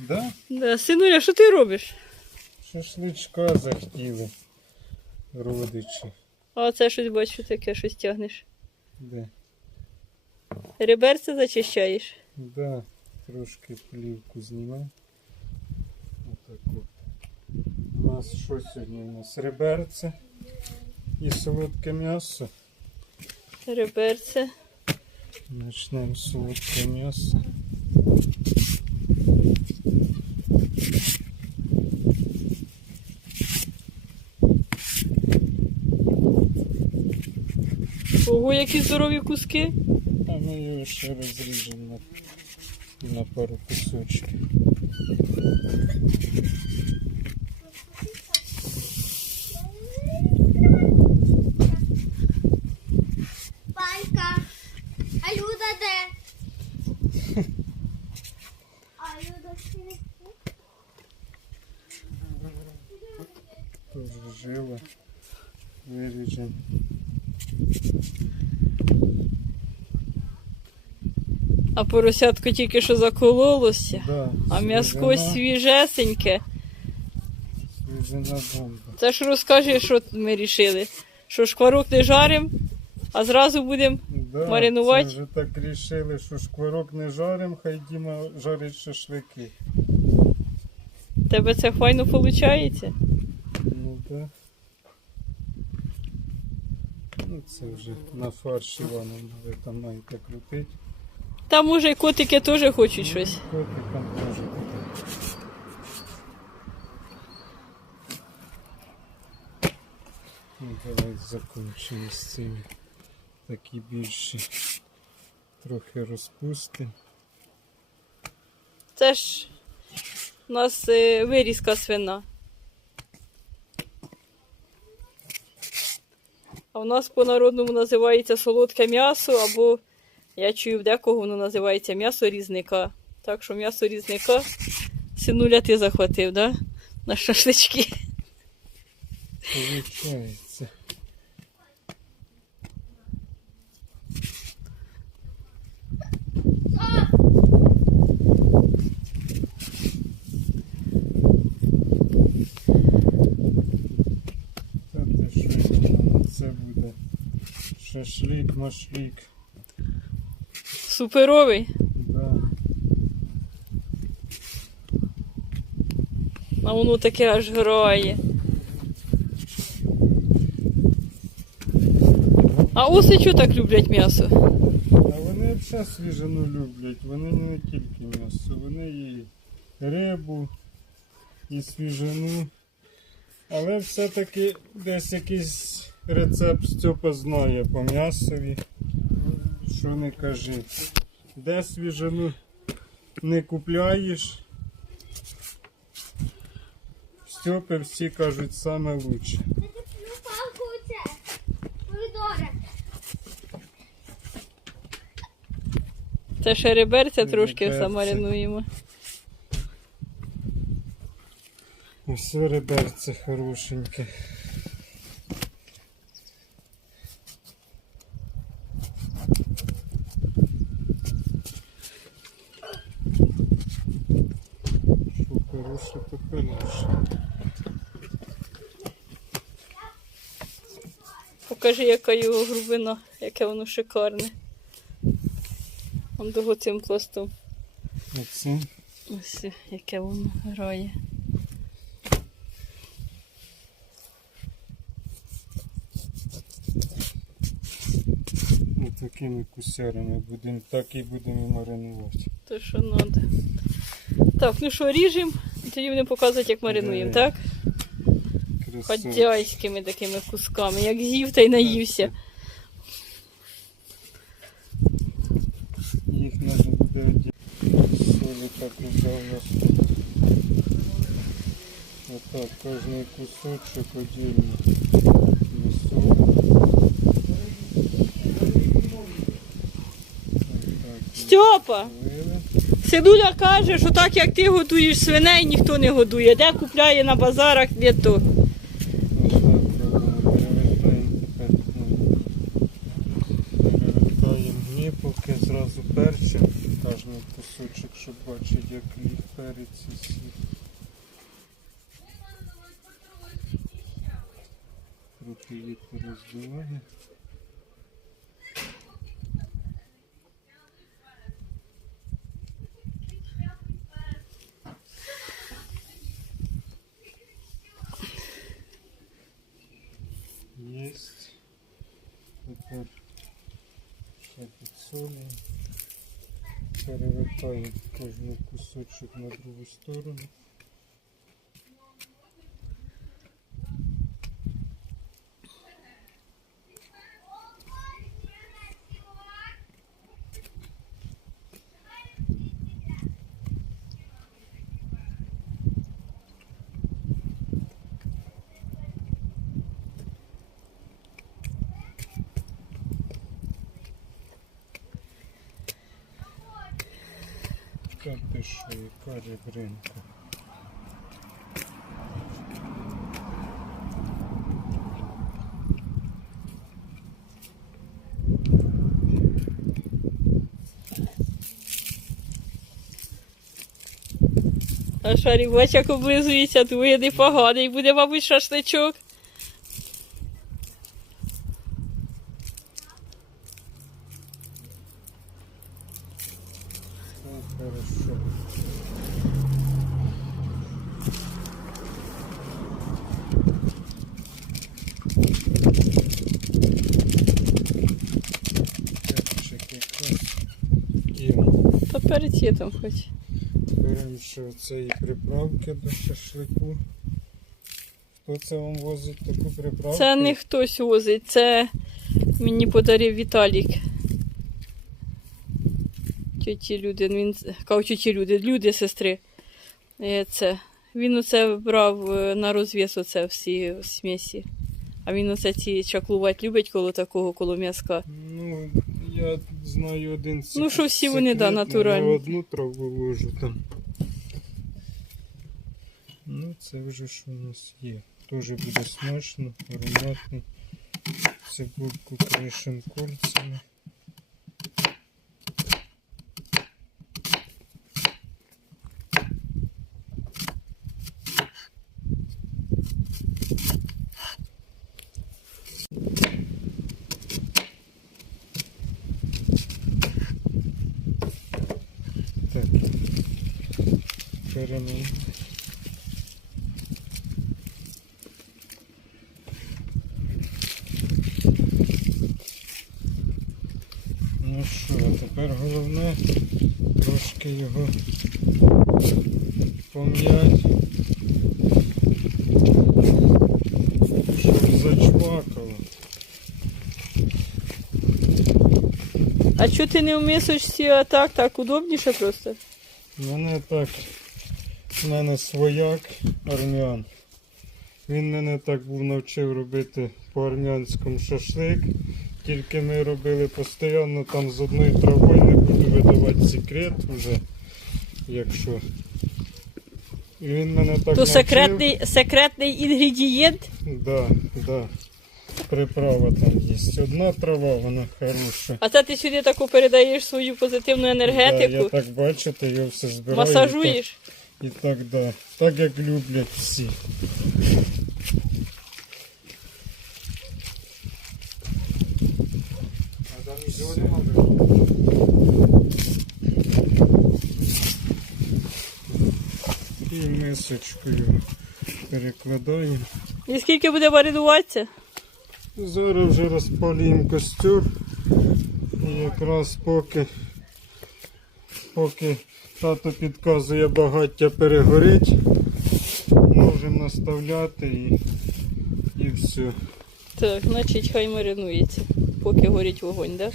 Да? Да. Синуля, що ти робиш? Шашличка захотіли. Родичі. А це щось бачу, таке щось тягнеш. Де? Реберце зачищаєш. Да, трошки плівку знімав. Отаку. У нас що сьогодні? У нас реберце і солодке м'ясо. Реберце. Почнемо з солодке м'ясо. Ого, які здорові куски. А ми його ще розріжемо на, на пару кусочків. Панька. А Люда де? А Люда ще. Тоже жила. Виріжемо. А поросятко тільки що закололося. Да, А м'яско свіжесеньке. Свіжина бомба. Це ж розкажи, що ми рішили. Що шкварок не жарим, а зразу будемо. Да, Маринувати? Це вже так рішили, що шкварок не жарим, хай Діма жарить шашлики. Тебе це файно виходить? Ну да. Ну це вже на фарш Іваном ви там маєте крутити. Та може і котики теж хочуть щось. Котикам теж. Ну, давай закінчимо з цими. Такі більші. Трохи розпустимо. Це ж у нас е, вирізка свина. У нас по-народному називається солодке м'ясо, або я чую в декого воно називається м'ясо різника. Так що м'ясо різника синуля ти захватив, да? На шашлички. Получається. Та ти що, Це буде шашлик, машлик. Суперовий. Да. А воно таке аж грає. А оси чого так люблять м'ясо? А вони взагалі свіжину люблять. Вони не тільки м'ясо, вони і рибу, і свіжину. Але все-таки десь якийсь рецепт Степа знає по м'ясові. Що не кажи. Де свіжину не купляєш. Степи всі кажуть саме лучше. Це ще реберця трошки Реберця. замаринуємо. Все реберце хорошеньке. Що хороше. Покажи, яка його грубина, яке воно шикарне. Он того цим пластом. Оце. Ось яке воно грає. Такими кусярами будемо, так і будемо маринувати. То що треба. Так, ну що, ріжемо, тоді будемо показувати, як маринуємо, так? Красиво. Ходяйськими такими кусками, як з'їв та й наївся. Їх треба буде одягти. Солі так уже у нас. Отак, кожний кусочок отдельно. Несу. Сидуля каже, що так як ти готуєш свиней, ніхто не годує. Де купляє на базарах, де то. Гніпалки, зразу перчим, кожний кусочок, щоб бачити, як ліг перець і сіль. Трохи її пороздуває. Підсолюємо. Перевертаю кожний кусочок на другу сторону. Та ти що, яка ребринка. А як облизується, твоє непоганий. Буде, мабуть, шашличок. Ну, хорошо. Перчик якраз є. Та перець є там хоч. Беремо ще оцеї приправки до шашлику. Хто це вам возить таку приправку? Це не хтось возить, це мені подарив Віталік. Тьоті люди, він тьоті люди, люди, сестри. Е, Це. Він оце брав е, на розв'яз оце всі смісі. А він оце ці чаклувати любить коло такого, коло м'язка. Ну, я знаю один сек- Ну, що всі вони, да, натуральні. Я одну траву ложу там. Ну, це вже що у нас є. Тоже буде смачно, ароматно. Цибульку кришим кольцями. Беремо. Ну що, тепер головне трошки його пом'ять, щоб зачвакало. А чого ти не в мисочці, а так, так удобніше просто? У мене так, у мене свояк армян. Він мене так був навчив робити по армянському шашлик. Тільки ми робили постійно там з одною травою, не буду видавати секрет вже, якщо. І він мене так То навчив. секретний, секретний інгредієнт. Да, да. Приправа там є. Одна трава, вона хороша. А це ти сюди таку передаєш свою позитивну Да, я енергетику, так бачите, я все збираю. і масажуєш. так- І так, да. Так як люблять всі. І мисочкою перекладаємо. І скільки буде маринуватися? Зараз вже розпалюємо костер. І якраз поки, поки тато підказує багаття перегорить, можемо наставляти і, і все. Так, значить, хай маринується, поки горить вогонь, да?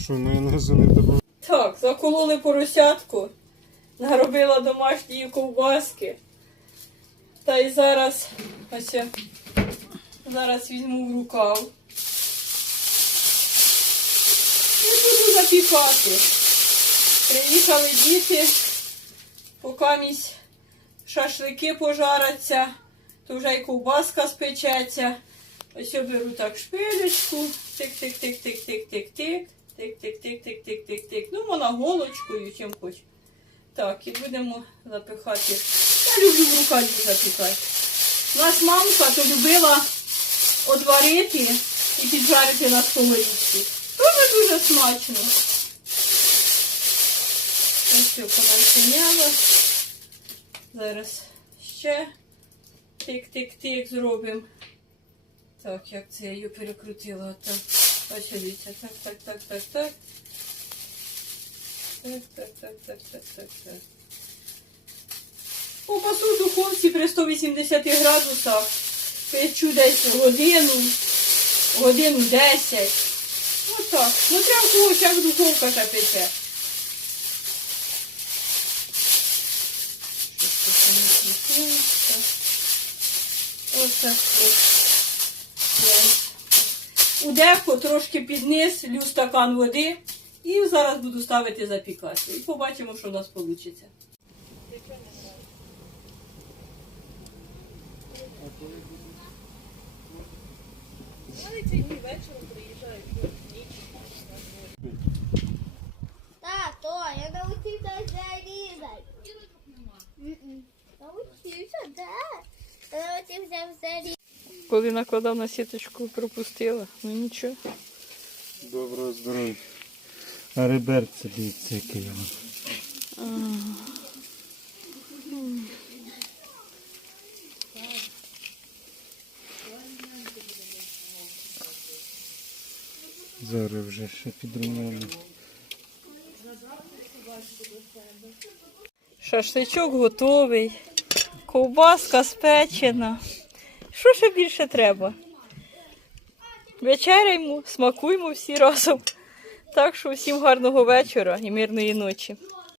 Що майонезу не добавляємо. Так, закололи поросятку, наробила домашньої ковбаски. Та й зараз ось я зараз візьму в рукав. І буду запікати. Приїхали діти, поки місь шашлики пожараться, то вже й ковбаска спечеться. Ось я беру так шпилечку, тик-тик-тик-тик-тик-тик-тик, тик-тик-тик-тик-тик-тик-тик. Ну, вона голочкою, чим хоч. Так, і будемо запихати. Я люблю в рукаві запікати. У нас мамка то любила одварити і піджарити на сковорідці. Дуже дуже смачно. Ось все понавчиняла. Зараз ще тик-тик-тик зробимо. Так, як це я її перекрутила. Так, бачите. Так, так, так, так, так. Так, так, так, так, так, так, так. Попасу в духовці при 180 градусах. Печу десь годину, годину 10. Отак. Ну прям когось як духовка та пече. Щось тут не світилося. Оце ось. Є. У деко трошки під низ, лю стакан води. І зараз буду ставити запікати. І побачимо, що в нас вийде. Тато, я научився вже різати. М-м. Научився, да. Я научився все різати. Коли накладав на сіточку, пропустила. Ну нічого. Доброго здоров'я. А реберце дивіться, яке я. Зараз вже ще підрумяно. Шашличок готовий. Ковбаска спечена. Що ще більше треба? Вечеряймо, смакуємо всі разом. Так що всім гарного вечора і мирної ночі.